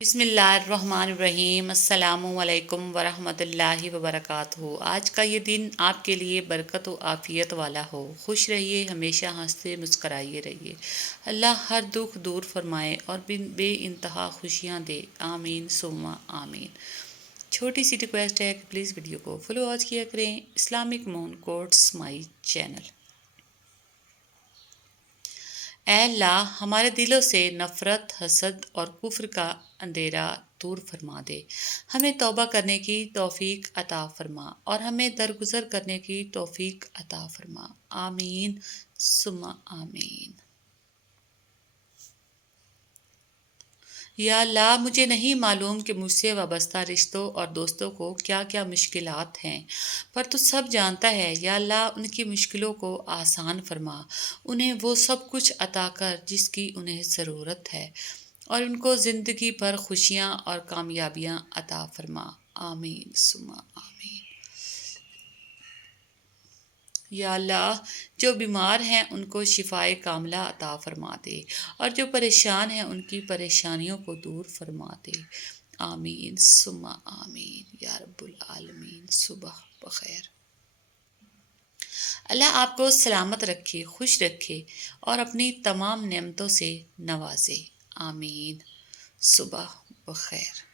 بسم اللہ الرحمن الرحیم۔ السلام علیکم ورحمۃ اللہ وبرکاتہ۔ آج کا یہ دن آپ کے لیے برکت و عافیت والا ہو۔ خوش رہیے، ہمیشہ ہنستے مسکرائے رہیے۔ اللہ ہر دکھ دور فرمائے اور بے انتہا خوشیاں دے، آمین ثم آمین۔ چھوٹی سی ریکویسٹ ہے کہ پلیز ویڈیو کو فالو آج کیا کریں۔ Islamic moon quotes my channel. اے اللہ، ہمارے دلوں سے نفرت، حسد اور کفر کا اندھیرا دور فرما دے۔ ہمیں توبہ کرنے کی توفیق عطا فرما اور ہمیں درگزر کرنے کی توفیق عطا فرما، آمین ثم آمین۔ یا اللہ، مجھے نہیں معلوم کہ مجھ سے وابستہ رشتوں اور دوستوں کو کیا کیا مشکلات ہیں، پر تو سب جانتا ہے۔ یا اللہ، ان کی مشکلوں کو آسان فرما، انہیں وہ سب کچھ عطا کر جس کی انہیں ضرورت ہے، اور ان کو زندگی بھر خوشیاں اور کامیابیاں عطا فرما، آمین ثم آمین۔ یا اللہ، جو بیمار ہیں ان کو شفائے کاملہ عطا فرما دے، اور جو پریشان ہیں ان کی پریشانیوں کو دور فرما دے، آمین ثم آمین یا رب العالمین۔ صبح بخیر۔ اللہ آپ کو سلامت رکھے، خوش رکھے اور اپنی تمام نعمتوں سے نوازے، آمین۔ صبح بخیر۔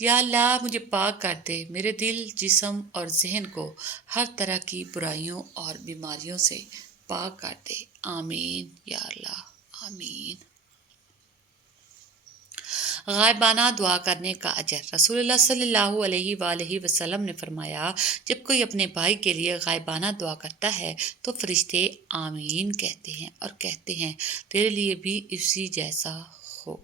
یا اللہ، مجھے پاک کر دے، میرے دل، جسم اور ذہن کو ہر طرح کی برائیوں اور بیماریوں سے پاک کر دے، آمین یا اللہ، آمین۔ غائبانہ دعا کرنے کا اجر۔ رسول اللہ صلی اللہ علیہ وآلہ وسلم نے فرمایا، جب کوئی اپنے بھائی کے لیے غائبانہ دعا کرتا ہے تو فرشتے آمین کہتے ہیں اور کہتے ہیں تیرے لیے بھی اسی جیسا ہو۔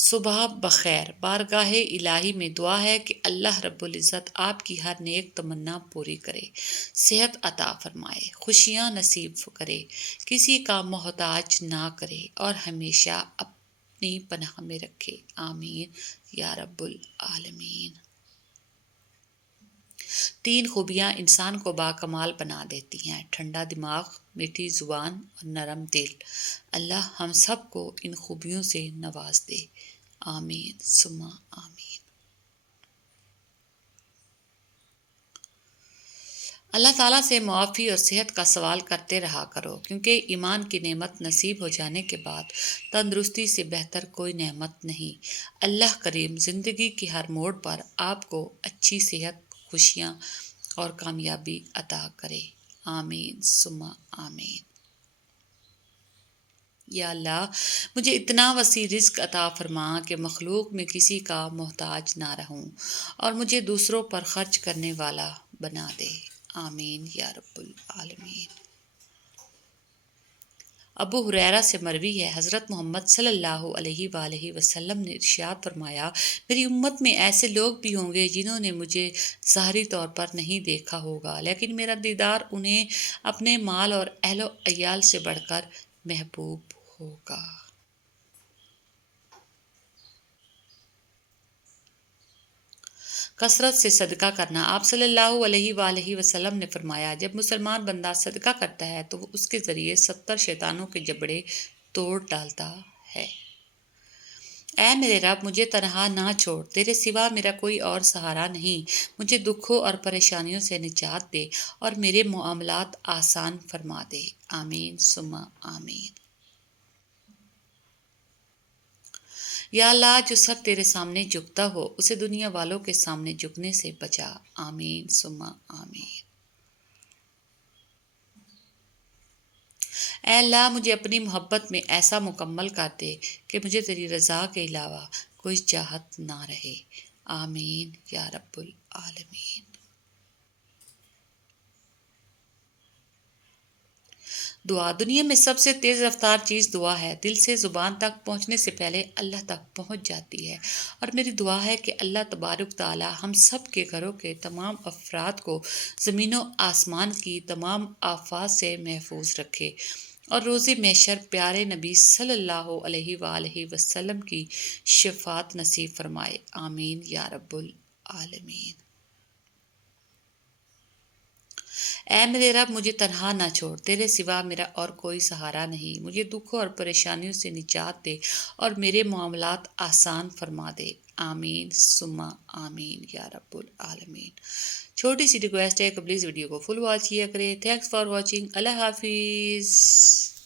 صبح بخیر۔ بارگاہ الہی میں دعا ہے کہ اللہ رب العزت آپ کی ہر نیک تمنا پوری کرے، صحت عطا فرمائے، خوشیاں نصیب کرے، کسی کا محتاج نہ کرے اور ہمیشہ اپنی پناہ میں رکھے، آمین یا رب العالمین۔ 3 خوبیاں انسان کو باکمال بنا دیتی ہیں: ٹھنڈا دماغ، میٹھی زبان اور نرم دل۔ اللہ ہم سب کو ان خوبیوں سے نواز دے، آمین ثم آمین۔ اللہ تعالیٰ سے معافی اور صحت کا سوال کرتے رہا کرو، کیونکہ ایمان کی نعمت نصیب ہو جانے کے بعد تندرستی سے بہتر کوئی نعمت نہیں۔ اللہ کریم زندگی کی ہر موڑ پر آپ کو اچھی صحت، خوشیاں اور کامیابی عطا کرے، آمین ثم آمین۔ یا اللہ، مجھے اتنا وسیع رزق عطا فرما کہ مخلوق میں کسی کا محتاج نہ رہوں اور مجھے دوسروں پر خرچ کرنے والا بنا دے، آمین یا رب العالمین۔ ابو ہریرہ سے مروی ہے، حضرت محمد صلی اللہ علیہ وآلہ وسلم نے ارشاد فرمایا، میری امت میں ایسے لوگ بھی ہوں گے جنہوں نے مجھے ظاہری طور پر نہیں دیکھا ہوگا، لیکن میرا دیدار انہیں اپنے مال اور اہل و عیال سے بڑھ کر محبوب ہوگا۔ کثرت سے صدقہ کرنا۔ آپ صلی اللہ علیہ وآلہ وسلم نے فرمایا، جب مسلمان بندہ صدقہ کرتا ہے تو وہ اس کے ذریعے 70 شیطانوں کے جبڑے توڑ ڈالتا ہے۔ اے میرے رب، مجھے تنہا نہ چھوڑ، تیرے سوا میرا کوئی اور سہارا نہیں، مجھے دکھوں اور پریشانیوں سے نجات دے اور میرے معاملات آسان فرما دے، آمین ثم آمین۔ یا اللہ، جو سر تیرے سامنے جھکتا ہو اسے دنیا والوں کے سامنے جھکنے سے بچا، آمین ثم آمین۔ اے اللہ، مجھے اپنی محبت میں ایسا مکمل کر دے کہ مجھے تیری رضا کے علاوہ کوئی چاہت نہ رہے، آمین یا رب العالمین۔ دعا۔ دنیا میں سب سے تیز رفتار چیز دعا ہے، دل سے زبان تک پہنچنے سے پہلے اللہ تک پہنچ جاتی ہے، اور میری دعا ہے کہ اللہ تبارک تعالی ہم سب کے گھروں کے تمام افراد کو زمین و آسمان کی تمام آفات سے محفوظ رکھے اور روز محشر پیارے نبی صلی اللہ علیہ وآلہ وسلم کی شفاعت نصیب فرمائے، آمین یا رب العالمین۔ اے میرے رب مجھے تنہا نہ چھوڑ، تیرے سوا میرا اور کوئی سہارا نہیں، مجھے دکھوں اور پریشانیوں سے نجات دے اور میرے معاملات آسان فرما دے۔ آمین ثم آمین یا رب العالمین۔ چھوٹی سی ریکویسٹ ہے کہ پلیز ویڈیو کو فل واچ کیا کرے۔ Thanks for watching. اللہ حافظ۔